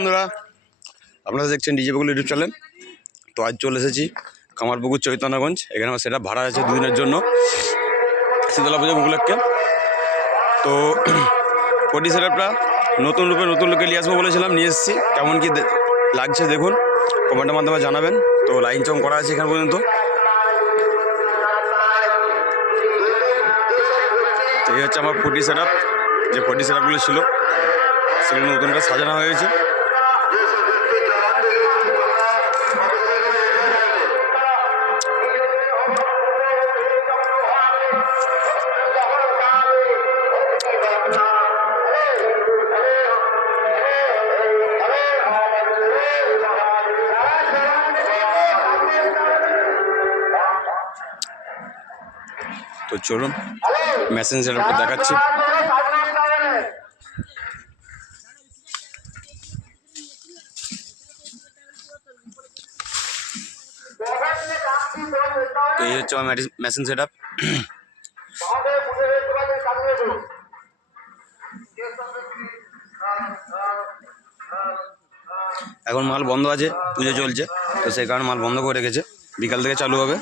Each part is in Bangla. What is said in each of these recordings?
বন্ধুরা, আপনারা দেখছেন ডিজে বকুল ইউটিউব চ্যানেল। তো আজ চলে এসেছি কামারপুকুর চৈতন্যগঞ্জ। এখানে আমার সেটা ভাড়া আছে 2 দিনের জন্য, শীতলা পুজো উপলক্ষে। তো পটি সেটআপটা নতুন রূপে নিয়ে আসবো বলেছিলাম, নিয়ে এসেছি। কেমন কি লাগছে দেখুন, কমেন্টের মাধ্যমে জানাবেন। তো লাইন চং করা আছে এখানে পর্যন্ত। তো এই হচ্ছে আমার পটি সেটআপ। যে পটি সেটআপগুলো ছিল সেগুলো নতুন করে সাজানো হয়েছে। তো চলুন মেশিন সেটআপটা দেখাচ্ছি। তো এই হচ্ছে আমার মেশিন সেটআপ। এখন মাল বন্ধ আছে, পুজো চলছে, তো সেই কারণে মাল বন্ধ করে রেখেছে। বিকাল থেকে চালু হবে।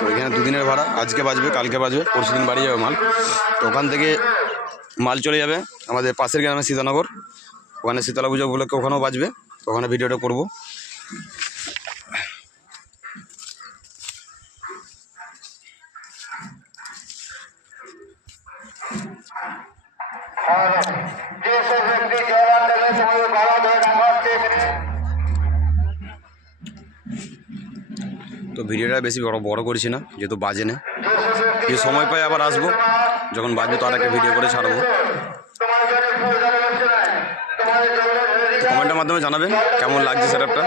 তো এখানে 2 দিনের ভাড়া, আজকে বাজবে, কালকে বাজবে, পরশু দিন বাড়ি যাবে মাল। তো ওখান থেকে মাল চলে যাবে আমাদের পাশের গ্রামে সীতানগর। ওখানে শীতলা পুজো উপলক্ষে ওখানেও বাজবে, তো ওখানে ভিডিওটা করবো। তো ভিডিওটা বেশি বড় করছি না, যেহেতু বাজে না। যে সময় পাই আবার আসবো, যখন বাজবে তার একটা ভিডিও করে ছাড়বো। কমেন্টের মাধ্যমে জানাবেন কেমন লাগছে সেটআপটা।